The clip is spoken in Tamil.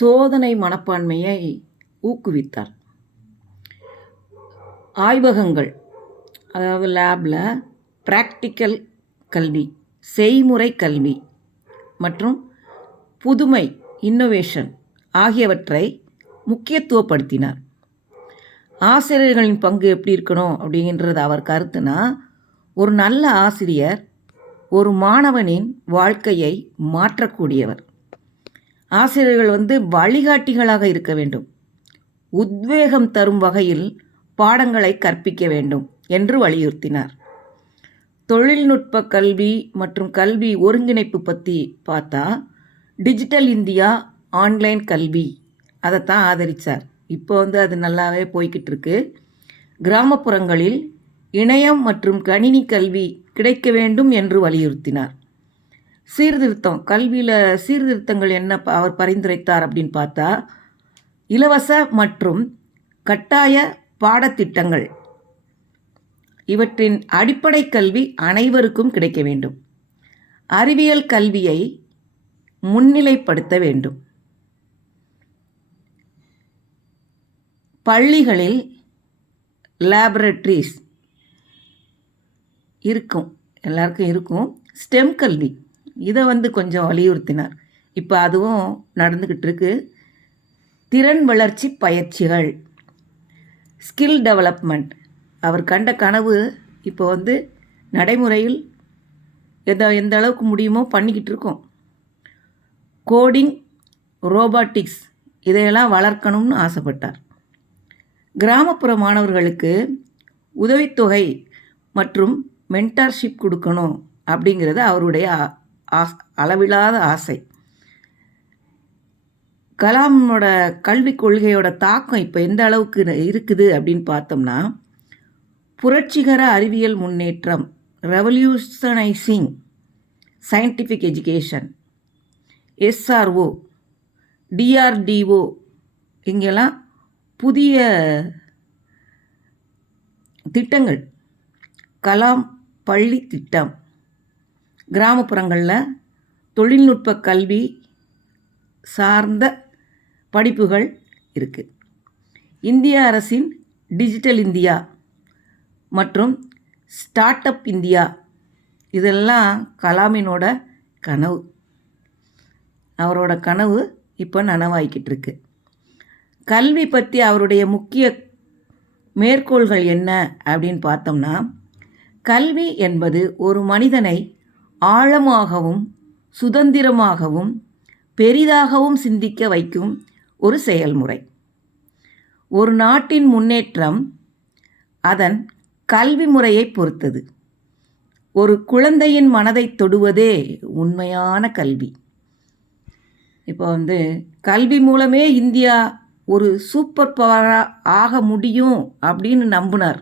சோதனை மனப்பான்மையை ஊக்குவித்தார். ஆய்வகங்கள், அதாவது லேபில் ப்ராக்டிக்கல் கல்வி, செய்முறை கல்வி மற்றும் புதுமை இன்னோவேஷன் ஆகியவற்றை முக்கியத்துவப்படுத்தினார். ஆசிரியர்களின் பங்கு எப்படி இருக்கணும் அப்படின்றது அவர் கருத்துனா, ஒரு நல்ல ஆசிரியர் ஒரு மாணவனின் வாழ்க்கையை மாற்றக்கூடியவர். ஆசிரியர்கள் வழிகாட்டிகளாக இருக்க வேண்டும். உத்வேகம் தரும் வகையில் பாடங்களை கற்பிக்க வேண்டும் என்று வலியுறுத்தினார். தொழில்நுட்ப கல்வி மற்றும் கல்வி ஒருங்கிணைப்பு பற்றி பார்த்தா, டிஜிட்டல் இந்தியா, ஆன்லைன் கல்வி அதைத்தான் ஆதரித்தார். இப்போ அது நல்லாவே போய்கிட்டு இருக்கு. கிராமப்புறங்களில் இணையம் மற்றும் கணினி கல்வி கிடைக்க வேண்டும் என்று வலியுறுத்தினார். சீர்திருத்தம், கல்வியில் சீர்திருத்தங்கள் என்ன அவர் பரிந்துரைத்தார் அப்படின்னு பார்த்தா, இலவச மற்றும் கட்டாய பாடத்திட்டங்கள், இவற்றின் அடிப்படை கல்வி அனைவருக்கும் கிடைக்க வேண்டும். அறிவியல் கல்வியை முன்னிலைப்படுத்த வேண்டும். பள்ளிகளில் லேபரட்டரிஸ் இருக்கும், எல்லாருக்கும் இருக்கும். ஸ்டெம் கல்வி இதை கொஞ்சம் வலியுறுத்தினார். இப்போ அதுவும் நடந்துக்கிட்டு இருக்கு. திறன் வளர்ச்சி பயிற்சிகள், ஸ்கில் டெவலப்மெண்ட், அவர் கண்ட கனவு இப்போ நடைமுறையில் எந்த அளவுக்கு முடியுமோ பண்ணிக்கிட்டு இருக்கோம். கோடிங், ரோபாட்டிக்ஸ் இதையெல்லாம் வளர்க்கணும்னு ஆசைப்பட்டார். கிராமப்புற மாணவர்களுக்கு உதவித்தொகை மற்றும் மென்டார்ஷிப் கொடுக்கணும் அப்படிங்கிறது அவருடைய அளவில்லாத ஆசை. கலாமோட கல்விக் கொள்கையோட தாக்கம் இப்போ எந்த அளவுக்கு இருக்குது அப்படின்னு பார்த்தோம்னா, புரட்சிகர அறிவியல் முன்னேற்றம், ரெவல்யூஷனைசிங் சயின்டிஃபிக் எஜுகேஷன், எஸ்ஆர்ஓ, டிஆர்டிஓ, இங்கெல்லாம் புதிய திட்டங்கள். கலாம் பள்ளி திட்டம், கிராமப்புறங்களில் தொழில்நுட்ப கல்வி சார்ந்த படிப்புகள் இருக்குது. இந்திய அரசின் டிஜிட்டல் இந்தியா மற்றும் ஸ்டார்ட் அப் இந்தியா இதெல்லாம் கலாமினோட கனவு. அவரோட கனவு இப்போ நனவாகிக்கிட்டு இருக்கு. கல்வி பற்றி அவருடைய முக்கிய மேற்கோள்கள் என்ன அப்படின்னு பார்த்தோம்னா, கல்வி என்பது ஒரு மனிதனை ஆழமாகவும் சுதந்திரமாகவும் பெரிதாகவும் சிந்திக்க வைக்கும் ஒரு செயல்முறை. ஒரு நாட்டின் முன்னேற்றம் அதன் கல்வி முறையை பொறுத்தது. ஒரு குழந்தையின் மனதை தொடுவதே உண்மையான கல்வி. இப்போ கல்வி மூலமே இந்தியா ஒரு சூப்பர் பவராக ஆக முடியும் அப்படின்னு நம்பினார்.